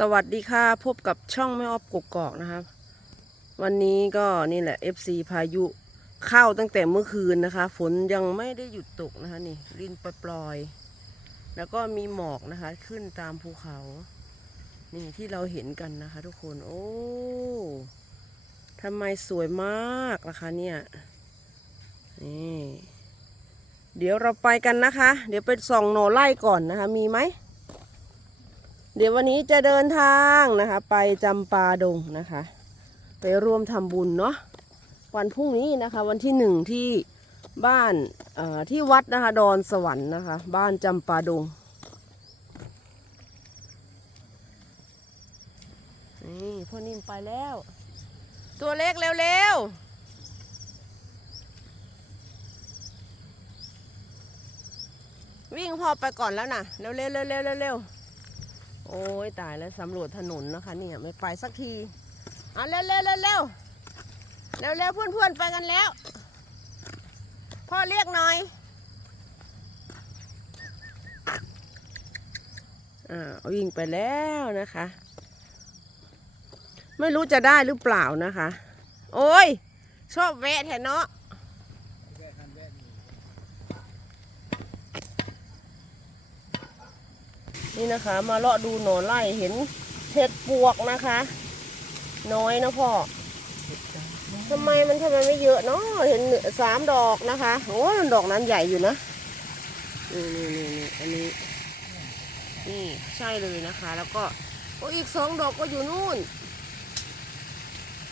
สวัสดีค่ะ พบกับช่องแม่ออฟกกอกนะคะวันนี้ก็นี่แหละ FC พายุเข้าตั้งแต่เมื่อคืนนะคะ ฝนยังไม่ได้หยุดตกนะคะนี่รินปล่อยๆแล้วก็มีหมอกนะคะ ขึ้นตามภูเขา นี่ที่เราเห็นกันนะคะ ทุกคนโอ้ทำไมสวยมากนะคะเนี่ยนี่เดี๋ยวเราไปกันนะคะ เดี๋ยวไปส่องโหนไล่ก่อนนะคะ มีไหม เดี๋ยววันนี้จะเดินทางนะคะ ไปจำปาดงนะคะ ไปร่วมทำบุญเนาะวันพรุ่งนี้นะคะ วันที่หนึ่งที่บ้านที่วัดนะคะดอนสวรรค์นะคะ บ้านจำปาดงนี่พ่อนิ่มไปแล้ว ตัวเล็กเร็วๆวิ่งพ่อไปก่อนแล้วนะเร็วๆเร็วๆเร็วๆเร็วๆ โอ้ยตายแล้วสำรวจถนนนะคะเนี่ยไม่ไปสักทีอะเร็วเร็วเร็วเร็วเร็วเร็วเพื่อนเพื่อนไปกันแล้ว พ่อเรียกหน่อยอ่าวิ่งไปแล้วนะคะ ไม่รู้จะได้หรือเปล่านะคะ โอ้ย ชอบแวะแทนเนาะ นี่นะคะ มาเลาะดูหนอนไล่เห็นเห็ดปวกนะคะ น้อยนะพ่อทำไมมันทำไมไม่เยอะเนาะเห็นสามดอกนะคะโอ้ยดอกนั้นใหญ่อยู่นะนี่นี่นี่นี่อันนี้นี่ใช่เลยนะคะ แล้วก็โอ้อีกสองดอกก็อยู่นู่น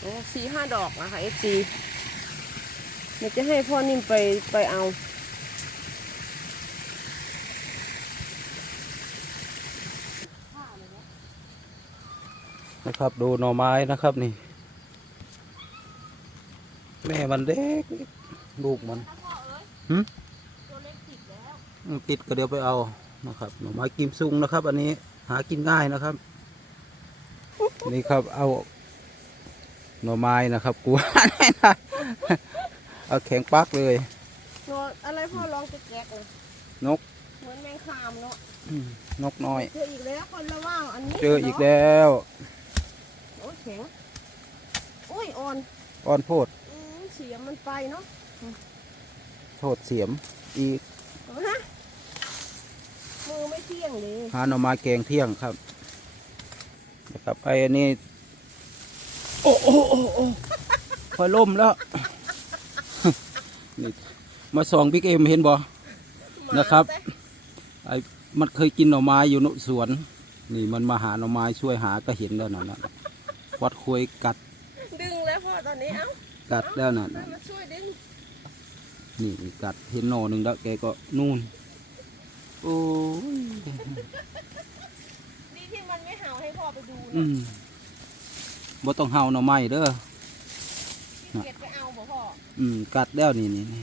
โอ้สี่ห้าดอกนะคะเอฟซีเดี๋ยวจะให้พ่อนิ่มไปไปเอา นะครับ ดูหน่อไม้นะครับนี่ แม่มันเด็กลูกมันหืมตัวเล็กติดแล้วอืมติดก็เดี๋ยวไปเอานะครับหน่อไม้กิมซุงนะครับ อันนี้หากินง่ายนะครับ นี่ครับเอาหน่อไม้นะครับกลัวไม่ได้เอาแข็งปักเลยนอนอะไรพ่อร้องแก๊กๆเลยนกเหมือนแมงคามเนาะอืมนกน้อย เจออีกแล้วคนละว่างอันนี้เจออีกแล้วโอ้ย แข็งโอ้ยอ่อนอ่อนโพดอืมเสียงมันไปเนาะโทษเสียมอีกเอาฮะมือไม่เที่ยงเลยหาหน่อไม้แกงเที่ยงครับนะครับไอ้อันนี้โอ้โอ้โอ้โอ้พอล่มแล้ว นี่มาส่องบิ๊กเอ็มเห็นบ่ นะครับ ไอ้มันเคยกินหน่อไม้อยู่ในสวน นี่มันมาหาหน่อไม้ช่วยหาก็เห็นแล้วนั่นน่ะ วัดคุยกัด ดึงแล้วพ่อตอนนี้เอ้ากัดแล้วนั่นให้น่ะ มาช่วยดึงนี่นี่กัดเห็นหน่อหนึ่งแล้วแกก็นู่น โอ้ยดีที่มันไม่เห่าให้พ่อไปดูอืนะมบ่ต้องเฮาหน่อไม้เด้อ ขี้เกียจไปเอาบ่พ่ออืม กัดแล้วนี่นี่นี่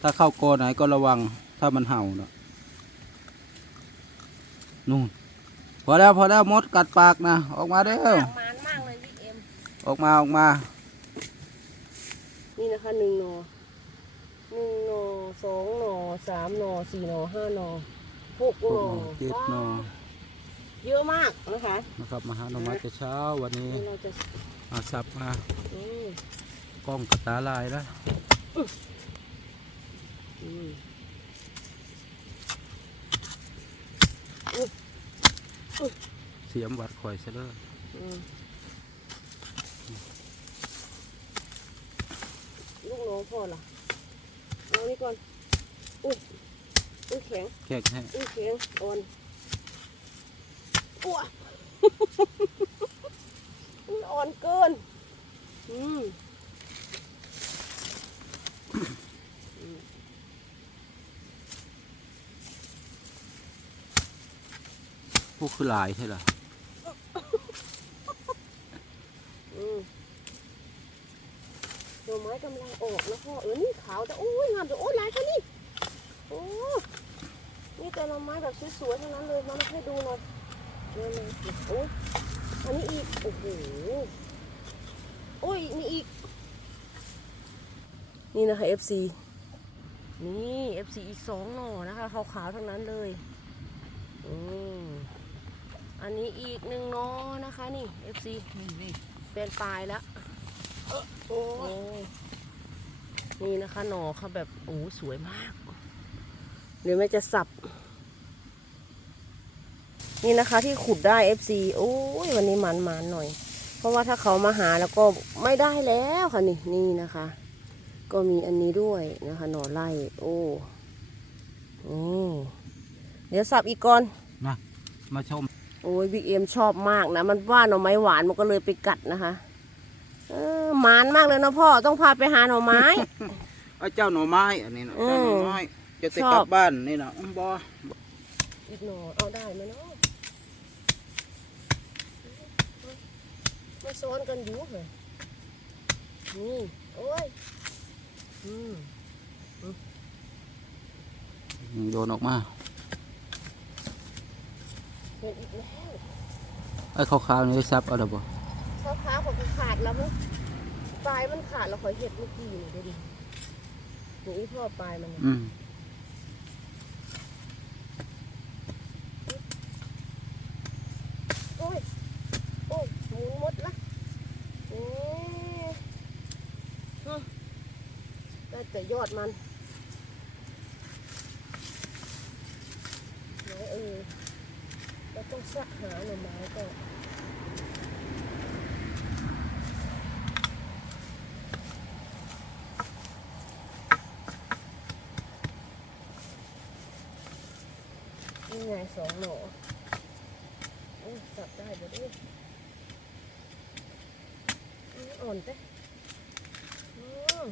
ถ้าเข้ากอไหนก็ระวัง ถ้ามันเห่าเนาะนู่น พอแล้วพอแล้วมดกัดปากนะ ออกมาเด้อปากมา ออกมาออกมา นี่นะคะหนึ่งหนอหนึ่งหนอสองหนอสามหนอสี่หนอห้าหนอหกหหนกอหน่อเจ็ดหนอเยอะมากนะคะนะครับมาหาหน่อไม้แต่เช้าวันนี้นี่เราจะอาสับมาอืมกล้องกระตาลายแล้วอืมเสียมวัดข่อยเสลอ อืมลูกน้องพ่อล่ะเอานี่ก่อน อุ้ยอุ้ยแข็งแค่แค่อุ้ยแข็งอ่อนอ้วอุ้ยอ่อนเกิน อืมพวกคือหลายใช่หรออืมด อกไม้กำลังออกแล้วพ่อเออนี่ขาวแต่โอ้ยงามแต่โอ้ยลายเขานี่โอ้นี่แต่ดอกไม้แบบสวยๆทั้งนั้นเลยมาให้ดูหน่อยเลยเลยโอ้ยอันนี้อีกโอ้โหโอ้ยนี่อีก นี่นะคะ FC นี่ FC อีกสองหน่อนะคะขาวๆทั้งนั้นเลยอืมอันนี้อีกหนึ่งหนอนะคะนี่ FC นี่นี่เป็นปลายแล้ว โอ้โอ้นี่นะคะหนอเขาแบบโอ้สวยมากเดี๋ยวแม่จะสับ นี่นะคะที่ขุดได้ FC โอ้ยวันนี้มันมันๆหน่อย เพราะว่าถ้าเขามาหาแล้วก็ไม่ได้แล้วค่ะนี่นี่นะคะ ก็มีอันนี้ด้วยนะคะหน่อไล่โอ้นี่เดี๋ยวสับอีกก่อนมามาชม โอ้ยบิ๊กเอ็มชอบมากนะ มันว่าหน่อไม้หวานมันก็เลยไปกัดนะคะ เออ หมานมากเลยนะพ่อต้องพาไปหาหน่อไม้ เอาเจ้าหน่อไม้อันนี้นะอืมเจ้าหน่อไม้จะติดชอบกลับบ้านนี่นะอืมบออีกหน่อเอาได้ไหมเนาะไม่ซ้อนกันอยู่เลยนี่โอ้ยอืมโยนออกมาเห็นอีกแล้วไอ้ขาวๆนี่ได้ซับเอาละบ่เท้าเท้าของกูขาดแล้วมัน ปลายมันขาดแล้วขอยเห็ดเมื่อกี้นี่ดูดินี่อีพ่อปลายมันเนี่ยอืมโอ้ย โอ้ยหมุนหมดละเอ๊ะฮะได้แต่ยอดมันไหนเออเราต้องสักหาหน่อไม้ก่อน นี่ไงสองหน่อโอ้ยจับได้บ่ดิอืมอ่อนไปอืม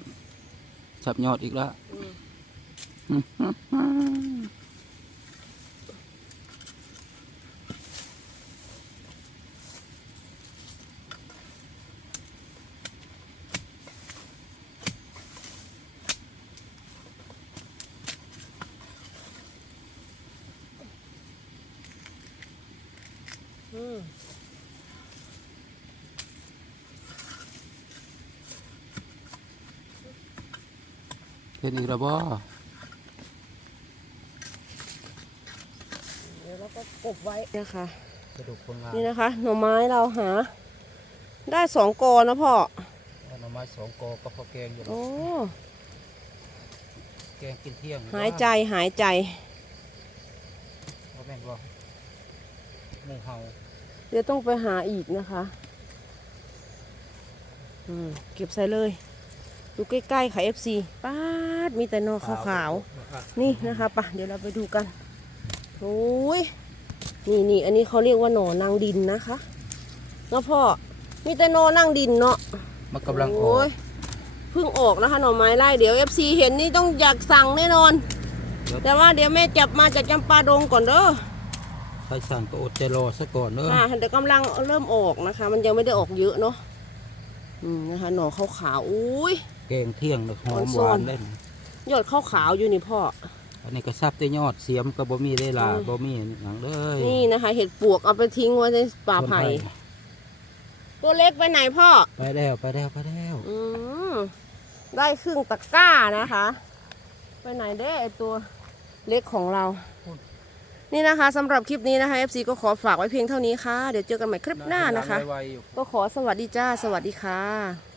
ซับยอดอีกแล้ว อืมอืมเห็นอีกแล้วบ่เดี๋ยวเราก็กบไว้นะคะกระดูกคนงานนี่นะคะ หน่อไม้เราหา ได้สองกอนะพ่อเอาหน่อไม้สองกอก็พอแกงอยู่โอ้แกงกินเที่ยงหายใจหายใจ บ่แม่นบ่ หมูเห่าเดี๋ยวต้องไปหาอีกนะคะอืมเก็บใส่เลย ดูใกล้ๆค่ะ FC ป้าดมีแต่หนอขาวๆนี่นะคะปะเดี๋ยวเราไปดูกันโอ้ยนี่นี่อันนี้เขาเรียกว่าหนอนางดินนะคะเนาะพ่อมีแต่หนอนางดินเนาะมันกำลังออโอ้กยเพิ่งออกนะคะหน่อไม้ไล่เดี๋ยว FC เห็นนี่ต้องอยากสั่งแน่นอน แต่ว่าเดี๋ยวแม่จับมาจากจำปาดงก่อนเด้อ ใครสั่งก็อดใจรอซะก่อนเด้อค่ะแต่กำลังเริ่มออกนะคะ มันยังไม่ได้ออกเยอะเนาะอืมนะคะหน่อขาวขาวๆอุ้ย แกงเที่ยงเลยหอมซ่หอนวานได้นะยอดขาวขาวๆอยู่นี่พ่อ อันนี้ก็ซับได้ยอดเสียมก็บ่มีได้ลาอืมบ่มีหยังเลยนี่นะคะ เห็ดปวกเอาไปทิ้งไว้ในป่าไผ่ตัวเล็กไปไหนพ่อ ไปแล้วไปแล้วไปแล้วอืมได้ครึ่งตะกร้านะคะ ไปไหนเด้ไอตัวเล็กของเรา นี่นะคะสำหรับคลิปนี้นะคะ FC ก็ขอฝากไว้เพียงเท่านี้ค่ะ เดี๋ยวเจอกันใหม่คลิปหน้านะคะไวๆอยู่ก็ขอสวัสดีจ้า สวัสดีค่ะ